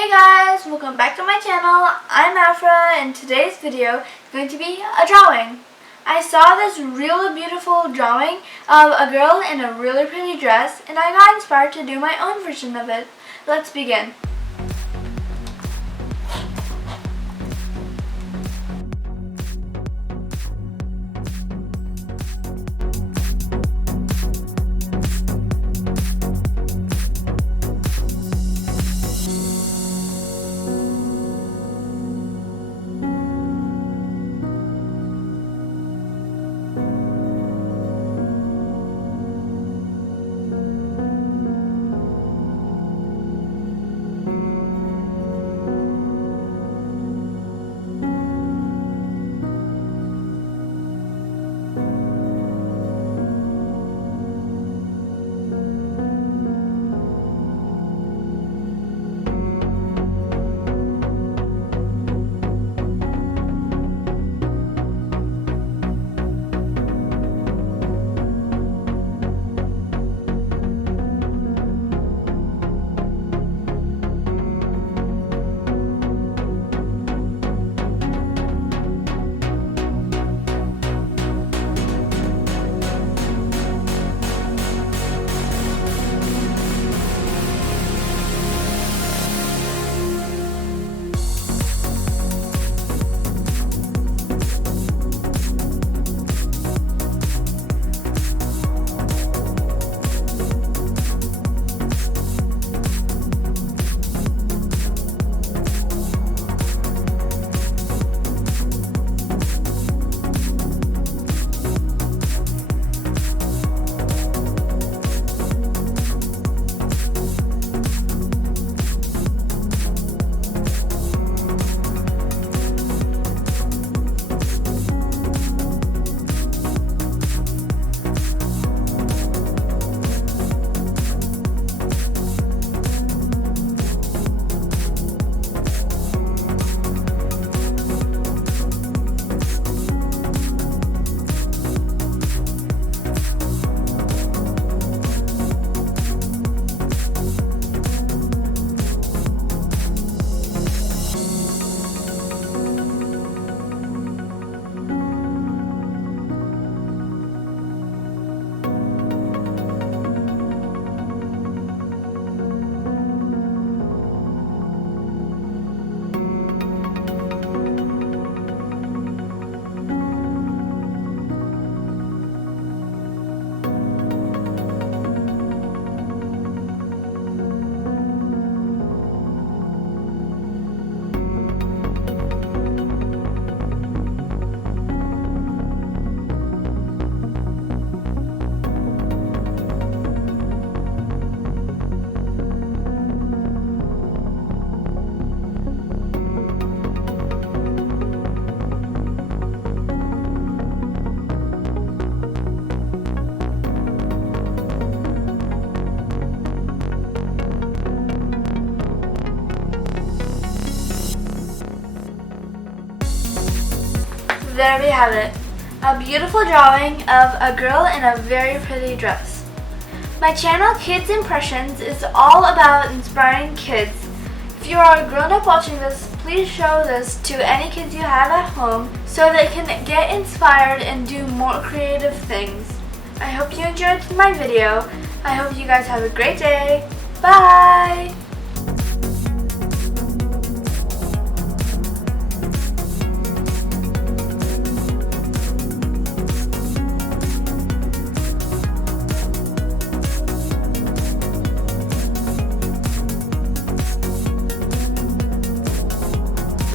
Hey guys, welcome back to my channel. I'm Afra and today's video is going to be a drawing. I saw this really beautiful drawing of a girl in a really pretty dress and I got inspired to do my own version of it. Let's begin. There we have it. A beautiful drawing of a girl in a very pretty dress. My channel Kids Impressions is all about inspiring kids. If you are a grown-up watching this, please show this to any kids you have at home so they can get inspired and do more creative things. I hope you enjoyed my video. I hope you guys have a great day. Bye!